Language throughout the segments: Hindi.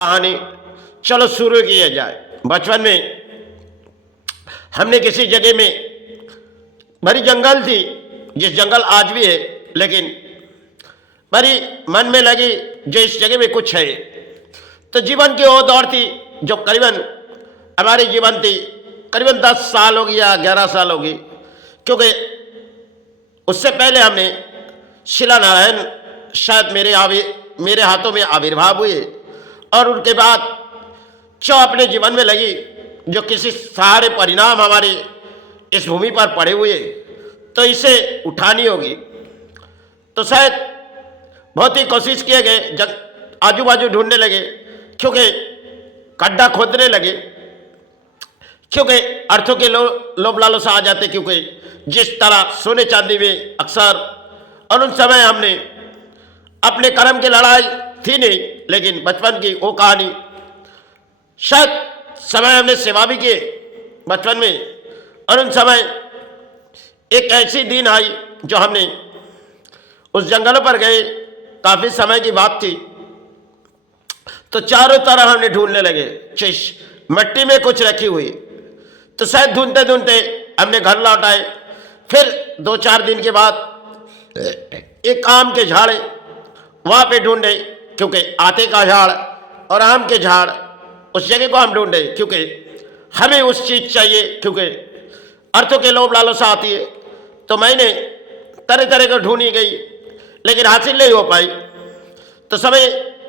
कहानी चलो शुरू किया जाए। बचपन में हमने किसी जगह में बड़ी जंगल थी, जिस जंगल आज भी है, लेकिन बड़ी मन में लगी जो इस जगह में कुछ है। तो जीवन की वो दौड़ थी जो करीबन हमारी जीवन थी करीबन 10 साल होगी या 11 साल होगी, क्योंकि उससे पहले हमने शिला नारायण शायद मेरे हाथों में आविर्भाव हुए, और उनके बाद जो अपने जीवन में लगी, जो किसी सारे परिणाम हमारे इस भूमि पर पड़े हुए, तो इसे उठानी होगी। तो शायद बहुत ही कोशिश किए गए, जब आजू बाजू ढूंढने लगे, क्योंकि गड्ढा खोदने लगे, क्योंकि अर्थों के लोभ लालच आ जाते, क्योंकि जिस तरह सोने चांदी में अक्सर, और उन समय हमने अपने कर्म की लड़ाई थी नहीं, लेकिन बचपन की वो कहानी, शायद समय हमने सेवा भी किए बचपन में, और उन समय एक ऐसी दिन आई जो हमने उस जंगलों पर गए, काफी समय की बात थी। तो चारों तरफ हमने ढूंढने लगे, मिट्टी में कुछ रखी हुई, तो शायद ढूंढते ढूंढते हमने घर लौट आए। फिर 2-4 दिन के बाद एक आम के झाड़ वहां पे ढूंढे, क्योंकि आते का झाड़ और आम के झाड़, उस जगह को हम ढूंढे, क्योंकि हमें उस चीज चाहिए, क्योंकि अर्थों के लोभ लालसा आती है। तो मैंने तरह तरह को ढूंढी गई, लेकिन हासिल नहीं हो पाई। तो समय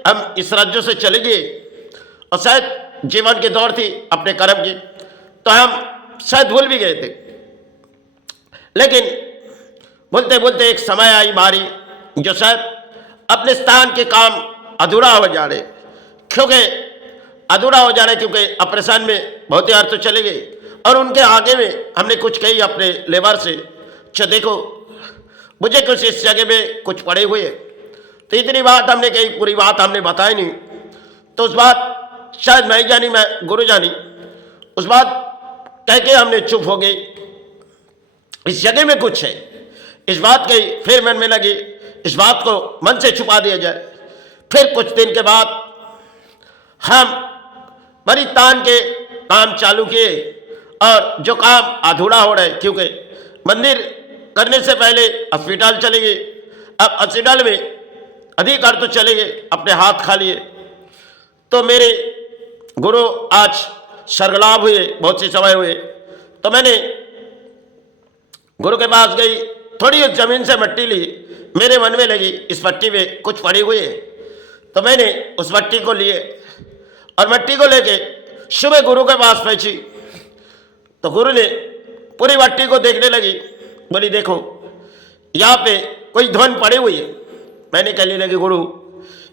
हम इस राज्यों से चले गए, और शायद जीवन की दौड़ थी अपने कर्म की, तो हम शायद भूल भी गए थे। लेकिन बोलते बोलते एक समय आई बारी जो शायद अपने स्थान के काम अधूरा हो जा रहे, क्योंकि ऑपरेशन में बहुत ही अर्थ चले गए, और उनके आगे में हमने कुछ कही अपने लेबर से, जो देखो मुझे कुछ इस जगह में कुछ पड़े हुए। तो इतनी बात हमने कही, पूरी बात हमने बताई नहीं। तो उस बात शायद मैं जानी, मैं गुरु जानी, उस बात कह के हमने चुप हो गए। इस जगह में कुछ है, इस बात कही, फिर मन में लगी इस बात को मन से छुपा दिया जाए। फिर कुछ दिन के बाद हम बड़ी तान के काम चालू किए, और जो काम अधूरा हो रहे, क्योंकि मंदिर करने से पहले हॉस्पिटल चले गए, अब हॉस्पिटल में अधिक अर्थ चले गए, अपने हाथ खाली है। तो मेरे गुरु आज स्वर्गलाभ हुए, बहुत से समय हुए। तो मैंने गुरु के पास गई, थोड़ी उस जमीन से मिट्टी ली, मेरे मन में लगी इस मिट्टी में कुछ पड़ी हुई है। तो मैंने उस मिट्टी को लिए, और मिट्टी को लेके सुबह गुरु के पास पहुंची। तो गुरु ने पूरी मिट्टी को देखने लगी, बोली देखो यहाँ पे कोई धन पड़ी हुई है। मैंने कहने लगी गुरु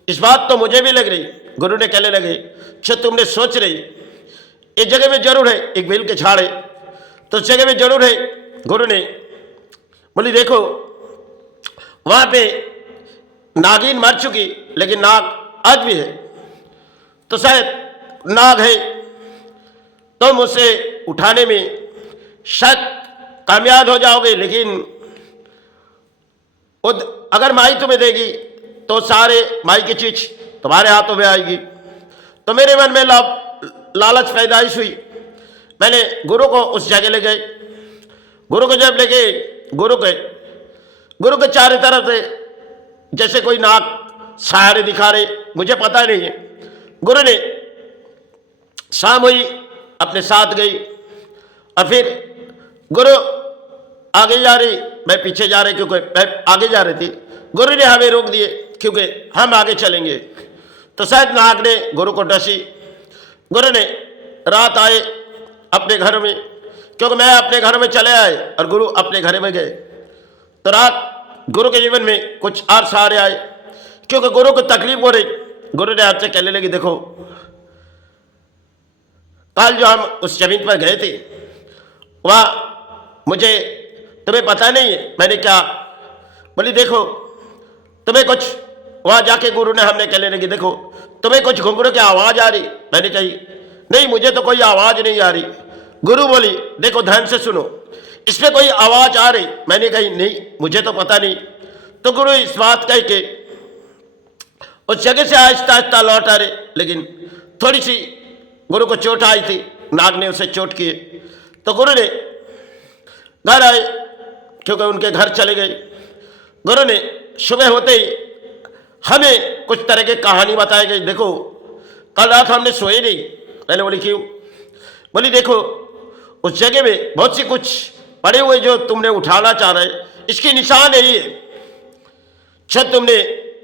इस बात तो मुझे भी लग रही। गुरु ने कहने लगे जो तुमने सोच रही, इस जगह में जरूर है, एक बेल के झाड़ है, तो उस जगह में जरूर है। गुरु ने बोली देखो वहां पे नागिन मर चुकी, लेकिन नाग आज भी है, तो शायद नाग है, तो मुझसे उठाने में शायद कामयाब हो जाओगे, लेकिन अगर माई तुम्हें देगी तो सारे माई की चीज तुम्हारे हाथों में आएगी। तो मेरे मन में लालच पैदाइश हुई। मैंने गुरु को उस जगह ले गए। गुरु को जब ले गए, गुरु के चारों तरफ से जैसे कोई नाग सहारे दिखा रहे, मुझे पता नहीं है। गुरु ने शाम हुई, अपने साथ गई, और फिर गुरु आगे जा रही, मैं पीछे जा रही, क्योंकि मैं आगे जा रही थी। गुरु ने हमें रोक दिए, क्योंकि हम आगे चलेंगे। तो शायद नाग ने गुरु को डसी। गुरु ने रात आए अपने घर में, क्योंकि मैं अपने घर में चले आए और गुरु अपने घर में गए। तो रात गुरु के जीवन में कुछ और सहारे आए, क्योंकि गुरु को तकलीफ हो रही। गुरु ने हाथ से कहने लगी देखो कल जो हम उस जमीन पर गए थे, वहाँ मुझे तुम्हें पता नहीं है मैंने क्या। बोली देखो तुम्हें कुछ, वहाँ जाके गुरु ने हमने कहने लगी देखो तुम्हें कुछ घुंघरू की आवाज आ रही। मैंने कही नहीं, मुझे तो कोई आवाज नहीं आ रही। गुरु बोली देखो ध्यान से सुनो, इसमें कोई आवाज आ रही। मैंने कही नहीं, मुझे तो पता नहीं। तो गुरु इस बात कह के उस जगह से आहिस्ता आहिस्ता लौट आ रहे। लेकिन थोड़ी सी गुरु को चोट आई थी, नाग ने उसे चोट की। तो गुरु ने घर आए, क्योंकि उनके घर चले गए। गुरु ने सुबह होते ही हमें कुछ तरह की कहानी बताई गई। देखो कल रात हमने सोए नहीं। मैंने बोली क्यों? बोली देखो उस जगह में बहुत सी कुछ पड़े हुए जो तुमने उठाना चाह रहे, इसके निशान है ये, जब तुमने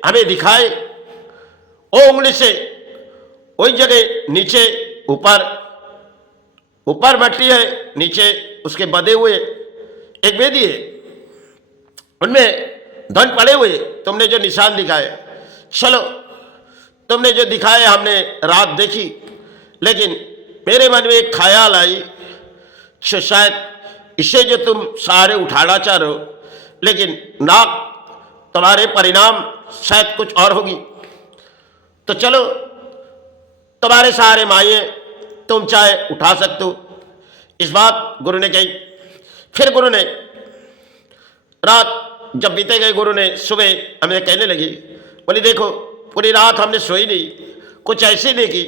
हमें दिखाए वो उंगली से वही जगह नीचे ऊपर ऊपर मट्टी है, नीचे उसके बंधे हुए एक वेदी है, उनमें धन पड़े हुए तुमने जो निशान दिखाए। चलो तुमने जो दिखाए हमने रात देखी, लेकिन मेरे मन में एक ख्याल आई, शायद इसे जो तुम सारे उठाना चाह रहे हो, लेकिन नाक तुम्हारे परिणाम शायद कुछ और होगी। तो चलो तुम्हारे सहारे माइए, तुम चाहे उठा सकते हो। इस बात गुरु ने कही। फिर गुरु ने रात जब बीते गए, गुरु ने सुबह हमें कहने लगी, बोली देखो पूरी रात हमने सोई नहीं, कुछ ऐसी देखी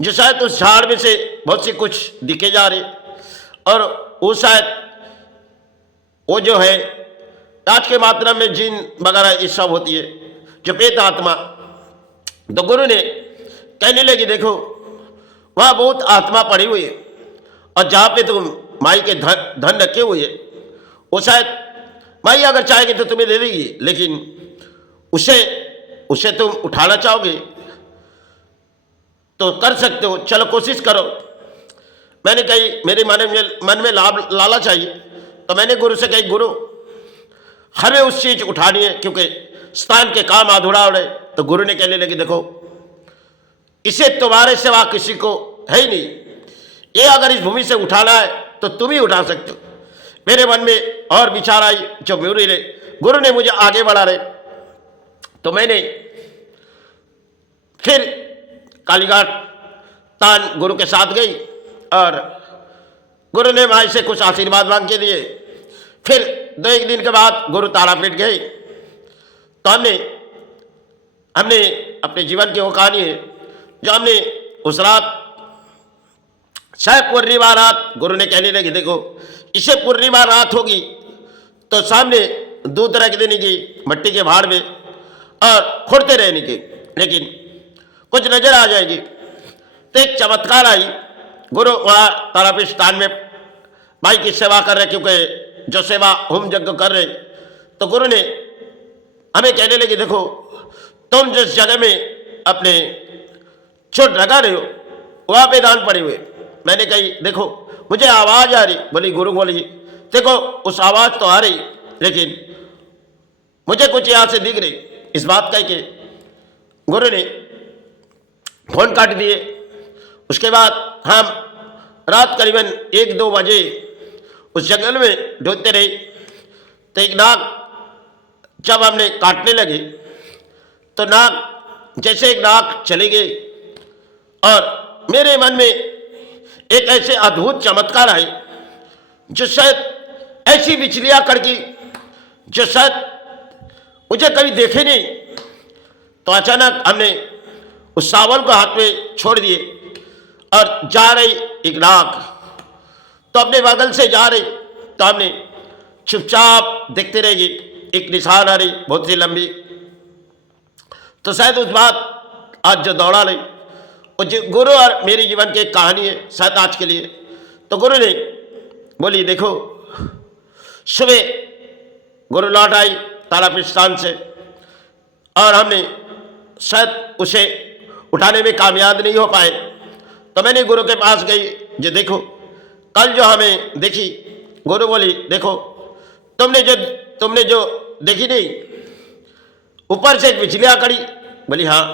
जो शायद उस झाड़ में से बहुत सी कुछ दिखे जा रही, और वो शायद वो जो है आज के मात्रा में जिन वगैरह ये सब होती है, जो प्रेत आत्मा। तो गुरु ने कहने लगी देखो वहाँ बहुत आत्मा पड़ी हुई है, और जहाँ पे तुम माई के धन रखे हुए है, वो शायद माई अगर चाहेगी तो तुम्हें दे देगी, लेकिन उसे तुम उठाना चाहोगे तो कर सकते हो, चलो कोशिश करो। मैंने कही मेरे मन में लालच आई, तो मैंने गुरु से कही गुरु हमें उस चीज उठानी है, क्योंकि स्थान के काम अधूरा हो रहे। तो गुरु ने कहने लगी देखो इसे तुम्हारे सिवा किसी को है ही नहीं, ये अगर इस भूमि से उठाना है तो तुम ही उठा सकते हो। मेरे मन में और विचार आई जो मेरे ने गुरु ने मुझे आगे बढ़ा रहे। तो मैंने फिर कालीघाट तान गुरु के साथ गई, और गुरु ने माई से कुछ आशीर्वाद मांग के दिए। फिर 2-1 दिन के बाद गुरु तारापीठ गए। तो हमने अपने जीवन की वो कहानी है जो हमने उस रात शायद पूर्णिमा रात, गुरु ने कहने लगी देखो इसे पूर्णिमा रात होगी तो सामने दूध रख देने की मट्टी के भाड़ में और खुरते रहने की, लेकिन कुछ नजर आ जाएगी। तो एक चमत्कार आई, गुरु वहाँ तारापीठ स्थान में भाई की सेवा कर रहे, क्योंकि जो सेवा होम यज्ञ कर रहे। तो गुरु ने हमें कहने लगी देखो तुम जिस जगह में अपने चोट लगा रहे हो वहाँ पे दान पड़े हुए। मैंने कही देखो मुझे आवाज आ रही। बोली गुरु बोली देखो उस आवाज तो आ रही, लेकिन मुझे कुछ यहाँ से दिख रही। इस बात कह के गुरु ने फोन काट दिए। उसके बाद हम रात करीबन 1-2 बजे उस जंगल में ढूंढते रहे। तो एक नाग जब हमने काटने लगे तो नाग जैसे एक नाग चली गई, और मेरे मन में एक ऐसे अद्भुत चमत्कार आए जो शायद ऐसी बिचलियां कड़की जो शायद मुझे कभी देखे नहीं। तो अचानक हमने उस सावल को हाथ में छोड़ दिए और जा रही एक नाग तो अपने बगल से जा रही। तो हमने चुपचाप देखते रहेगी, एक निशान आ रही बहुत सी लंबी। तो शायद उस बात आज जो दौड़ा रही वो गुरु और मेरे जीवन की एक कहानी है शायद आज के लिए। तो गुरु ने बोली देखो सुबह गुरु लौट आई तारापीठ स्थान से, और हमने शायद उसे उठाने में कामयाब नहीं हो पाए। तो मैंने गुरु के पास गई, जो देखो कल जो हमें देखी। गुरु बोली देखो तुमने जो देखी नहीं, ऊपर से एक बिजलियाँ कड़ी। बोली हाँ।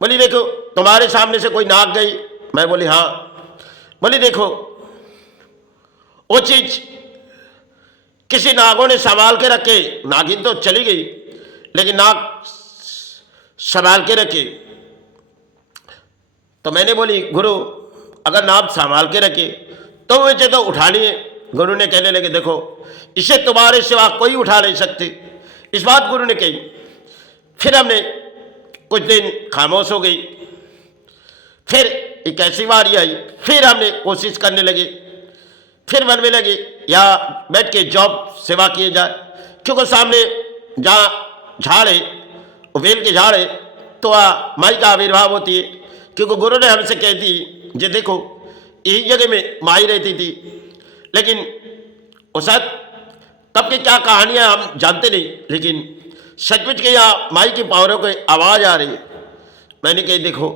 बोली देखो तुम्हारे सामने से कोई नाग गई। मैं बोली हाँ। बोली देखो वो चीज किसी नागों ने संभाल के रखे। नागिन तो चली गई, लेकिन नाग संभाल के रखे। तो मैंने बोली गुरु अगर नाग संभाल के रखे तो मुझे तो उठानी है। गुरु ने कहने लगे देखो इसे तुम्हारे सिवा कोई उठा नहीं सकती। इस बात गुरु ने कही। फिर हमने कुछ दिन खामोश हो गई। फिर एक ऐसी बारी आई, फिर हमने कोशिश करने लगे, फिर मन में लगे या बैठ के जॉब सेवा किए जाए, क्योंकि सामने जहाँ झाड़ है, वो बेल के झाड़ है, तो माई का आविर्भाव होती है। क्योंकि गुरु ने हमसे कह दी, जे देखो यही जगह में माई रहती थी, लेकिन वो शायद तब की क्या कहानियां हम जानते नहीं, लेकिन सचमुच के यहाँ माई की पावरों की आवाज़ आ रही है। मैंने कही देखो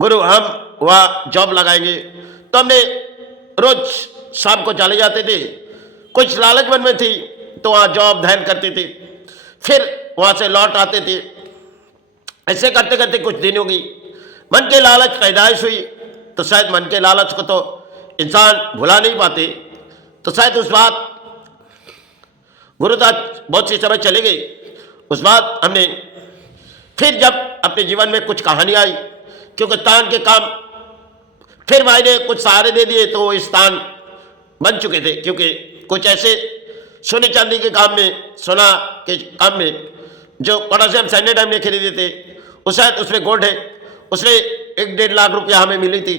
गुरु, हम वहाँ जॉब लगाएंगे, तो हमने रोज शाम को चले जाते थे, कुछ लालच मन में थी तो वहाँ जॉब ध्यान करते थे, फिर वहाँ से लौट आते थे। ऐसे करते करते कुछ दिन होगी, मन के लालच पैदाइश हुई, तो शायद मन के लालच को तो इंसान भुला नहीं पाते, तो शायद उस बात गुरु तक बहुत सी समय चले गई। उस बात हमने फिर जब अपने जीवन में कुछ कहानी आई, क्योंकि तान के काम फिर माई ने कुछ सहारे दे दिए, तो वो स्थान बन चुके थे। क्योंकि कुछ ऐसे सोने चांदी के काम में, सोना के काम में जो पड़ोसी हम सैंडल टाइम ने खरीदे थे, उस शायद उसमें गोल्ड है, उसमें 1-1.5 लाख रुपया हमें मिली थी,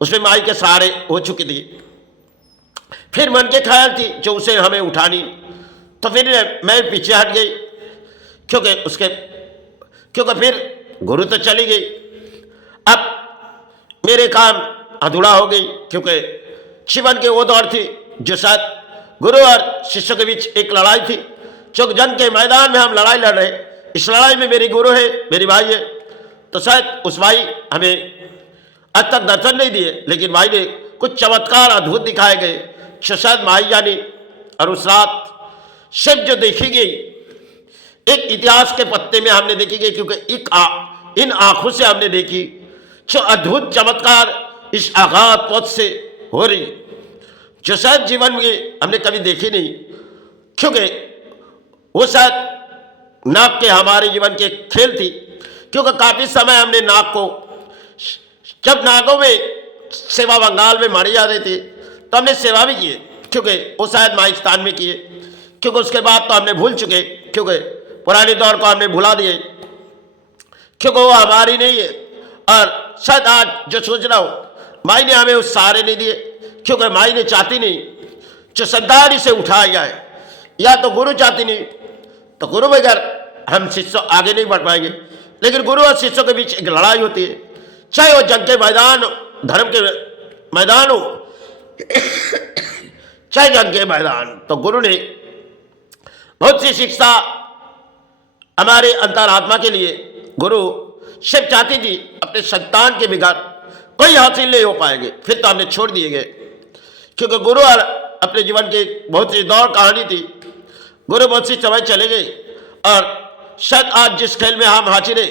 उसमें माई के सहारे हो चुकी थी। फिर मन के ख्याल थी जो उसे हमें उठानी, तो फिर मैं पीछे हट गई, क्योंकि फिर गुरु तो चली गई, अब मेरे काम अधूरा हो गई। क्योंकि जीवन के वो दौर थी जो शायद गुरु और शिष्यों के बीच एक लड़ाई थी, क्योंकि जंग के मैदान में हम लड़ाई लड़ रहे, इस लड़ाई में मेरी गुरु है, मेरी भाई है, तो शायद उस भाई हमें आज तक दर्शन नहीं दिए, लेकिन भाई ने कुछ चमत्कार अद्भुत दिखाए गए, जो शायद माई जानी। और उस रात शिव जो देखी गई, एक इतिहास के पत्ते में हमने देखी गई, क्योंकि इन आंखों से हमने देखी जो अद्भुत चमत्कार इस आघात पथ से हो रही, जो शायद जीवन में हमने कभी देखी नहीं। क्योंकि वो शायद नाग के हमारे जीवन के खेल थी, क्योंकि काफी समय हमने नाग को, जब नागों में सेवा बंगाल में मारी जाती थी तो हमने सेवा भी की, क्योंकि वो शायद माई स्थान में किए, क्योंकि उसके बाद तो हमने भूल चुके, क्योंकि पुराने दौर को हमने भुला दिए, क्योंकि वो हमारी नहीं है। और शायद आज जो सोच रहा हूँ, माई ने हमें उस सहारे नहीं दिए, क्योंकि माई ने चाहती नहीं जो संतान इसे उठाया जाए, या तो गुरु चाहती नहीं, तो गुरु बगैर हम शिष्य आगे नहीं बढ़ पाएंगे। लेकिन गुरु और शिष्यों के बीच एक लड़ाई होती है, चाहे वो जंग के मैदान, धर्म के मैदान हो, चाहे जंग के मैदान। तो गुरु ने बहुत सी शिक्षा हमारे अंतरात्मा के लिए, गुरु शिव चाहती थी अपने संतान के बिगड़ कोई हासिल नहीं हो पाएंगे, फिर तो हमने छोड़ दिए गए। क्योंकि गुरु और अपने जीवन की बहुत सी दौर कहानी थी, गुरु बहुत सी समय चले गए, और शायद आज जिस खेल में हम हाजिर है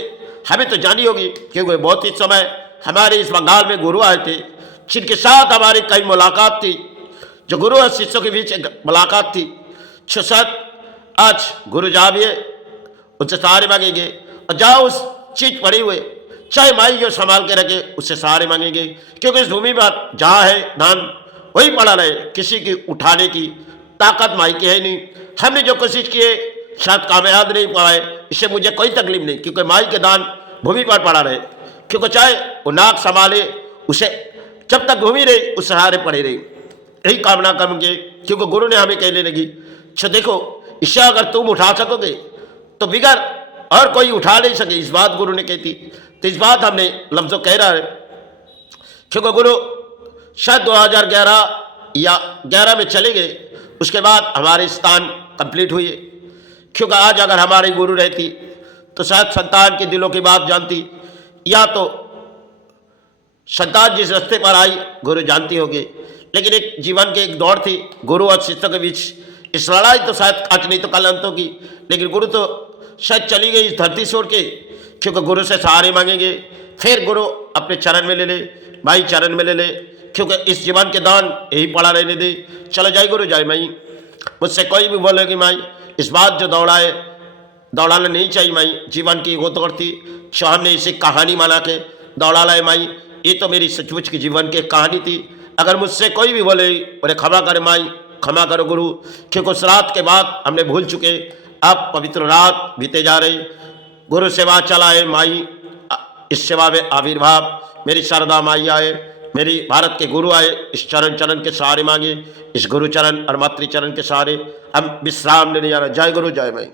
हमें तो जानी होगी, क्योंकि बहुत ही समय हमारे इस बंगाल में गुरु आए थे, जिनके साथ हमारी कई मुलाकात थी, जो गुरु और शिष्यों के बीच एक मुलाकात थी। शायद आज गुरु जहाँ भी है उनसे सहारे मांगेंगे, और जहाँ उस चीज पड़ी हुए, चाहे माई जो संभाल के रखे, उससे सहारे मांगेंगे। क्योंकि इस भूमि पर जहाँ है धान वही पड़ा रहे, किसी की उठाने की ताकत माई की है नहीं। हमने जो कोशिश की है शायद कामयाब नहीं पाए, इससे मुझे कोई तकलीफ नहीं, क्योंकि माई के दान भूमि पर पड़ा रहे। क्योंकि चाहे वो नाक संभाले, उसे जब तक भूमि रही उस सहारे पड़े रही, यही कामना करेंगे। क्योंकि गुरु ने हमें कहने लगी, अच्छा देखो, इसे अगर तुम उठा सकोगे तो बिगर और कोई उठा नहीं सके, इस बात गुरु ने कहती। तो इस बात हमने लफ्जों कह रहा है, क्योंकि गुरु शायद 2011 या 11 में चले गए, उसके बाद हमारे स्थान कंप्लीट हुए। क्योंकि आज अगर हमारे गुरु रहती तो शायद संतान के दिलों की बात जानती, या तो संतान जिस रास्ते पर आई गुरु जानती होगी। लेकिन एक जीवन के एक दौड़ थी गुरु और शिष्यों के बीच, इस लड़ाई तो शायद आज नहीं तो कल अंत होगी, लेकिन गुरु तो शायद चली गई इस धरती छोड़ के। क्योंकि गुरु से सहारे मांगेंगे, फिर गुरु अपने चरण में ले ले, माई चरण में ले ले, क्योंकि इस जीवन के दान यही पड़ा रहने दे। चलो जाए गुरु जाए माई, मुझसे कोई भी बोलेगी माई इस बात जो दौड़ाए, दौड़ाना नहीं चाहिए माई, जीवन की वो दौड़ थी, हमने इसे कहानी माना के दौड़ा लाए माई, ये तो मेरी सचमुच की जीवन की कहानी थी। अगर मुझसे कोई भी बोले बोले क्षमा करे माई, क्षमा करो गुरु, क्योंकि उस रात के बाद हमने भूल चुके। अब पवित्र रात बीते जा रही, गुरु सेवा चलाए माई, इस सेवा में आविर्भाव, मेरी शारदा माई आए, मेरी भारत के गुरु आए, इस चरण चरण के सहारे मांगे, इस गुरु चरण और मातृ चरण के सहारे हम विश्राम लेने जा रहे हैं। जय गुरु जय माई।